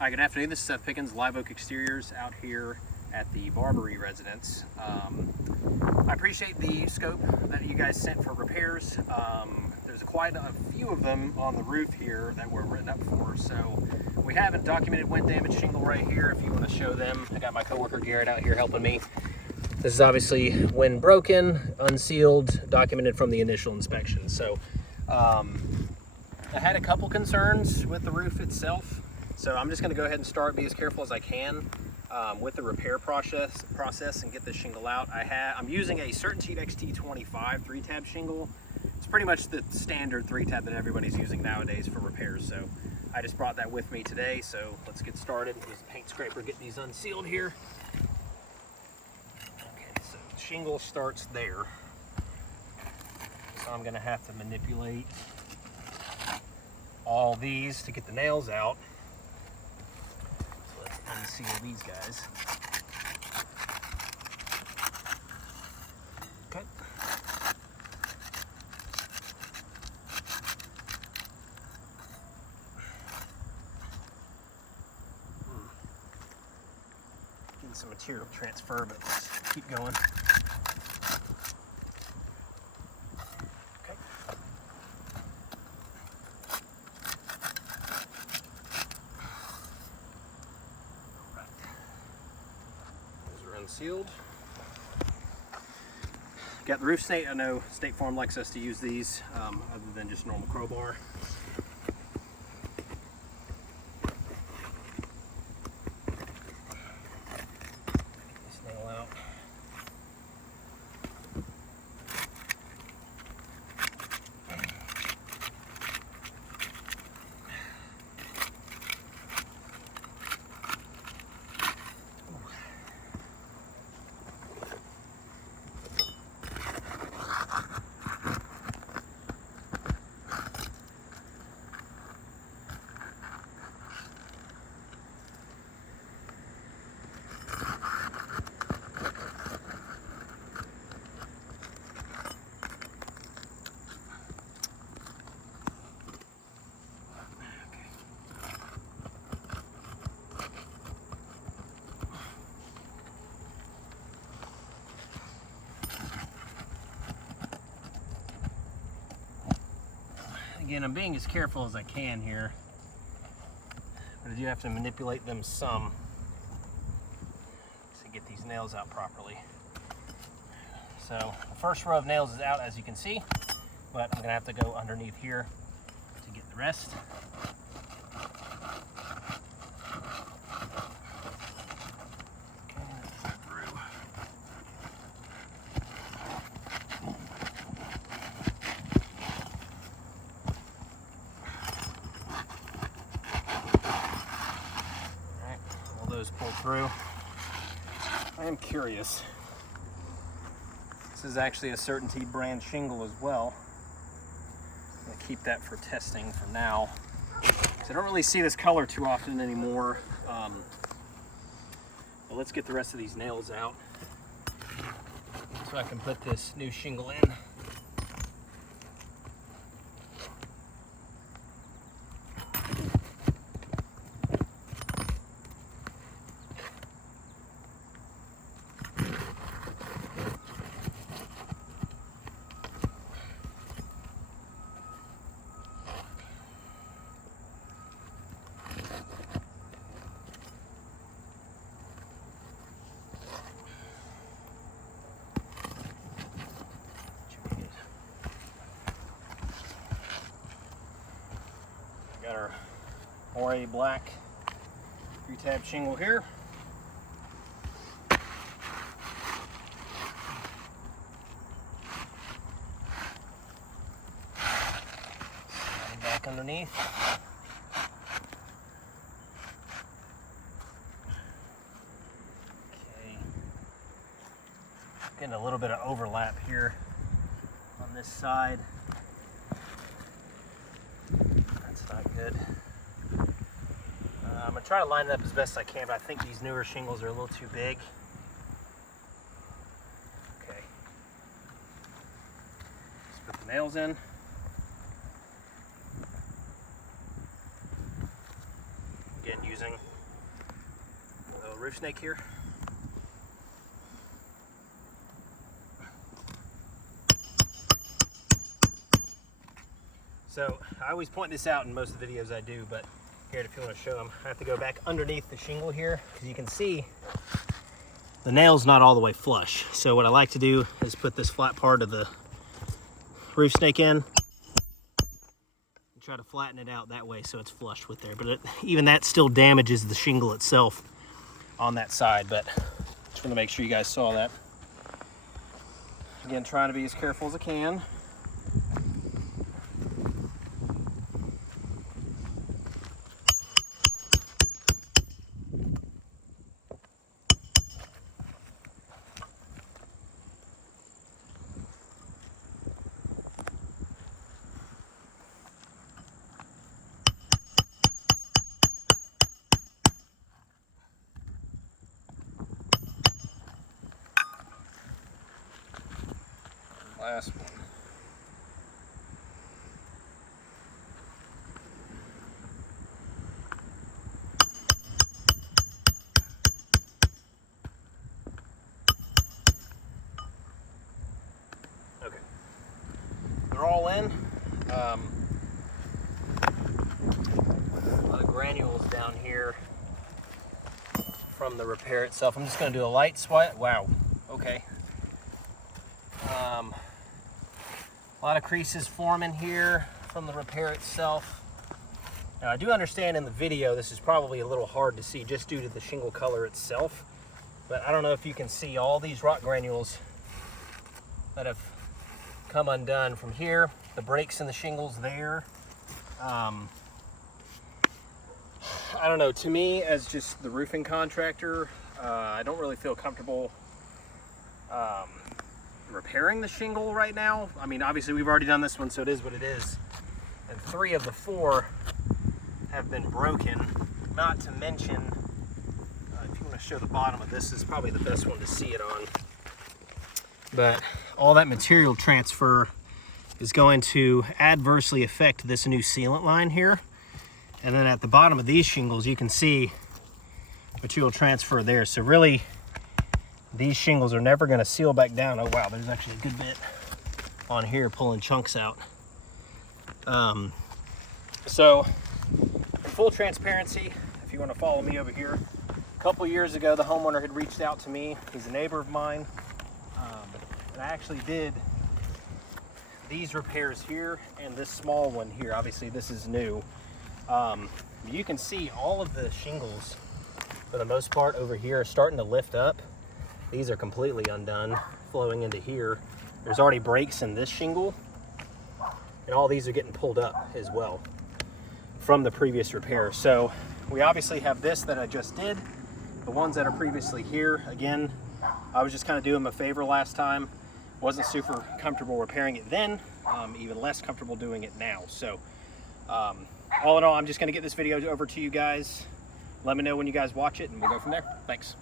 Hi, good afternoon. This is Seth Pickens, Live Oak Exteriors, out here at the Barbaree residence. I appreciate the scope that you guys sent for repairs. There's quite a few of them on the roof here that we're written up for. So we have a documented wind damage shingle right here if you want to show them. I got my coworker Garrett out here helping me. This is obviously when broken, unsealed, documented from the initial inspection. So I had a couple concerns with the roof itself, so I'm just going to go ahead and be as careful as I can with the repair process and get this shingle out. I'm using a CertainTeed XT25 3-tab shingle. It's pretty much the standard 3-tab that everybody's using nowadays for repairs, so I just brought that with me today. So let's get started. Use a paint scraper, get these unsealed here. Okay, so the shingle starts there, so I'm going to have to manipulate all these to get the nails out. So let's unseal these guys. Okay. Getting some material transfer, but let's keep going. Sealed. Got the roof snake. I know State Farm likes us to use these other than just normal crowbar. Get this nail out. Again, I'm being as careful as I can here, but I do have to manipulate them some to get these nails out properly. So the first row of nails is out, as you can see, but I'm gonna have to go underneath here to get the rest. Pull through. I am curious. This is actually a CertainTeed brand shingle as well. I'm going to keep that for testing for now. So I don't really see this color too often anymore. But let's get the rest of these nails out so I can put this new shingle in. Got our Barbaree black 3-tab shingle here. Slide back underneath. Okay. Getting a little bit of overlap here on this side. Not good. I'm gonna try to line it up as best I can, but I think these newer shingles are a little too big. Okay. Let's put the nails in. roof snake here. So I always point this out in most of the videos I do, but here, if you want to show them, I have to go back underneath the shingle here, because you can see the nail's not all the way flush. So what I like to do is put this flat part of the roof snake in and try to flatten it out that way so it's flush with there. But even that still damages the shingle itself on that side. But just want to make sure you guys saw that. Again, trying to be as careful as I can. Last one. Okay. They're all in. A lot of granules down here from the repair itself. I'm just going to do a light swipe. Wow. Okay. A lot of creases forming here from the repair itself. Now I do understand in the video this is probably a little hard to see just due to the shingle color itself, but I don't know if you can see all these rock granules that have come undone from here, the breaks in the shingles there. I don't know, to me as just the roofing contractor, I don't really feel comfortable repairing the shingle right now. I mean, obviously we've already done this one, so it is what it is. And 3 of the 4 have been broken. Not to mention, if you want to show the bottom of this, is probably the best one to see it on. But all that material transfer is going to adversely affect this new sealant line here. And then at the bottom of these shingles, you can see material transfer there. So really, these shingles are never going to seal back down. Oh wow, there's actually a good bit on here pulling chunks out. So for full transparency, if you want to follow me over here, a couple years ago the homeowner had reached out to me. He's a neighbor of mine, and I actually did these repairs here and this small one here. Obviously this is new. You can see all of the shingles for the most part over here are starting to lift up. These are completely undone, flowing into here. There's already breaks in this shingle, and all these are getting pulled up as well from the previous repair. So we obviously have this that I just did. The ones that are previously here, again, I was just kind of doing them a favor last time. Wasn't super comfortable repairing it then, even less comfortable doing it now. So all in all, I'm just gonna get this video over to you guys. Let me know when you guys watch it, and we'll go from there. Thanks.